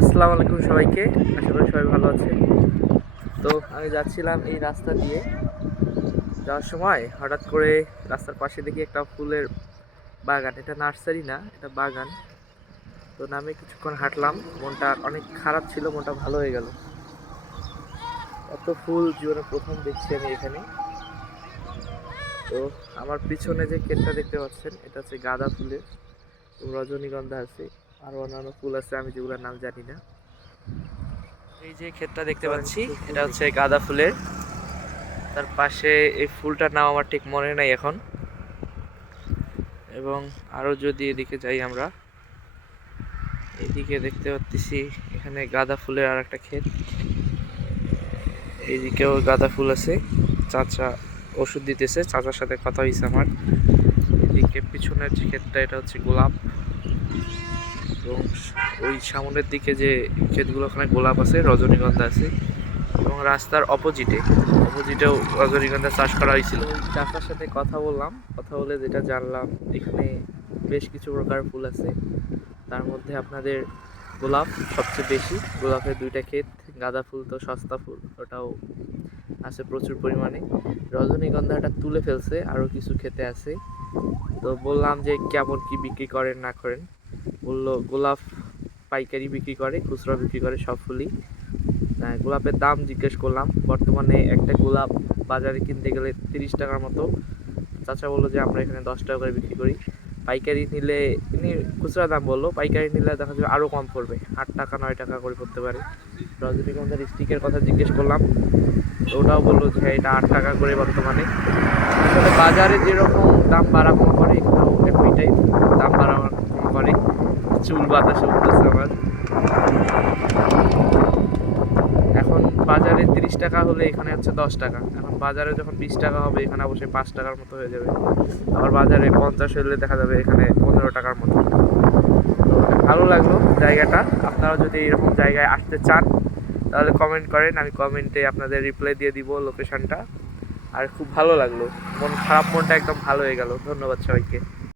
আসসালামু আলাইকুম সবাইকে। আশা করি সবাই ভালো আছে। তো আমি যাচ্ছিলাম এই রাস্তা দিয়ে, যাওয়ার সময় হঠাৎ করে রাস্তার পাশে দেখি একটা ফুলের বাগান। এটা নার্সারি না, এটা বাগান। তো নামে কিছুক্ষণ হাঁটলাম, মনটা অনেক খারাপ ছিল, মনটা ভালো হয়ে গেল। এত ফুল জীবনে প্রথম দেখছি আমি এখানে। তো আমার পিছনে যে ক্ষেতটা দেখতে পাচ্ছেন, এটা হচ্ছে গাঁদা ফুলের, রজনীগন্ধা আছে, আরো অন্যান্য ফুল আছে আমি যেগুলোর নাম জানি না। এই যে ক্ষেতটা দেখতে পাচ্ছি, এটা হচ্ছে গাঁদা ফুলের। তার পাশে এই ফুলটার নাম আমার ঠিক মনে নাই এখন। এবং আরো যদি এদিকে যাই আমরা, এদিকে দেখতে পাচ্ছি এখানে গাঁদা ফুলের আর একটা ক্ষেত। এইদিকেও গাঁদা ফুল আছে, চাচা ওষুধ দিতেছে, চাচার সাথে কথা হয়েছে আমার। এদিকে পিছনের যে ক্ষেতটা, এটা হচ্ছে গোলাপ। এবং ওই সামনের দিকে যে ক্ষেতগুলো, ওখানে গোলাপ আছে, রজনীগন্ধা আছে। এবং রাস্তার অপোজিটেও রজনীগন্ধা চাষ করা হয়েছিল। চাচার সাথে কথা বললাম, কথা বলে যেটা জানলাম, এখানে বেশ কিছু প্রকার ফুল আছে। তার মধ্যে আপনাদের গোলাপ সবচেয়ে বেশি, গোলাপের দুইটা ক্ষেত। গাঁদা ফুল তো সস্তা ফুল, ওটাও আছে প্রচুর পরিমাণে। রজনীগন্ধাটা তুলে ফেলছে, আরও কিছু ক্ষেতে আছে। তো বললাম যে কেমন কি বিক্রি করেন না করেন। বললো গোলাপ পাইকারি বিক্রি করে, খুচরা বিক্রি করে, সব ফুলই। গোলাপের দাম জিজ্ঞেস করলাম, বর্তমানে একটা গোলাপ বাজারে কিনতে গেলে 30 টাকার মতো। চাচা বললো যে আমরা এখানে 10 টাকা করে বিক্রি করি। পাইকারি নিলে, তিনি খুচরা দাম বললো, পাইকারি নিলে দেখা যাবে আরও কম পড়বে, 8 টাকা 9 টাকা করে পড়তে পারে। রজনীগন্ধার স্টিকের কথা জিজ্ঞেস করলাম, তো ওটাও বললো যে হ্যাঁ, এটা 8 টাকা করে বর্তমানে। আসলে বাজারে যেরকম দাম বাড়া কমা করে, এখানেও একইটাই দাম বাড়া কমা করে। চুল বাতাসে উঠতেছে আমার। এখন বাজারে 30 টাকা হলে এখানে হচ্ছে 10 টাকা। এখন বাজারে যখন 20 টাকা হবে, এখানে অবশ্যই 5 টাকার মতো হয়ে যাবে। আবার বাজারে 50 হলে দেখা যাবে এখানে 15 টাকার মতো। তো ভালো লাগলো জায়গাটা। আপনারা যদি এরকম জায়গায় আসতে চান, তাহলে কমেন্ট করেন, আমি কমেন্টে আপনাদের রিপ্লাই দিয়ে দিব লোকেশনটা। আর খুব ভালো লাগলো, মনটা একদম ভালো হয়ে গেল। ধন্যবাদ সবাইকে।